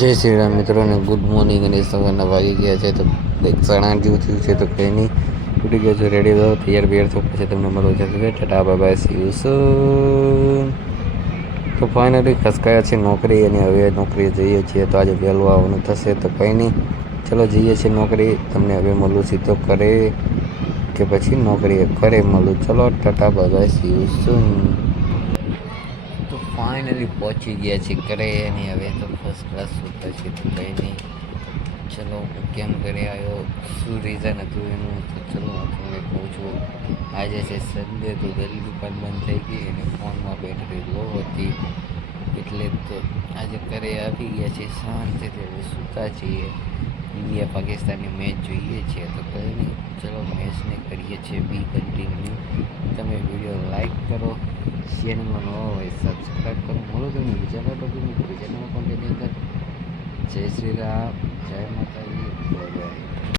જય શ્રી રામ મિત્રોને good morning અને સવારના વાગી ગયા છે તો એક ચણા જેવું થયું છે તો કંઈ નહીં તૂટી ગયો છું રેડી દો તૈયાર બિયાર તો પછી તમને મળો જશે ટાટા બાય સી યુ સૂન. તો ફાઇનલી ખસકાયા છે નોકરી અને હવે નોકરીએ જઈએ છીએ તો આજે વહેલું આવવાનું થશે તો કંઈ નહીં ચલો જઈએ છીએ નોકરી. તમને હવે મળું સીધો કરે કે પછી નોકરીએ ઘરે મળું. ચલો ટાટા બાય સી યુ સૂન. તો ફાઇનલી પહોંચી ગયા છે ઘરે અને હવે તો ફર્સ્ટ ક્લાસ સૂતા છે તો કંઈ નહીં ચલો હું કેમ ઘરે આવ્યો શું રીઝન હતું એનું તો ચલો હું તમને કહું છું. આજે છે સન્ડે તો વહેલી દુકાન બંધ થઈ ગઈ અને ફોનમાં બેટરી લો હતી એટલે તો આજે ઘરે આવી ગયા છે શાંતિથી હવે સૂતા છીએ. ઇન્ડિયા પાકિસ્તાનની મેચ જોઈએ છીએ તો કંઈ નહીં ચલો મેચને કરીએ છીએ બી કન્ટિન્યુ. તમે વિડીયો લાઈક કરો, ચેનલમાં નવા હોય સબસ્ક્રાઈબ કરો. મળો તમને બીજા ટોપિકની બીજા નવા કોન્ટેન્ટની અંદર. જય શ્રી રામ, જય માતા.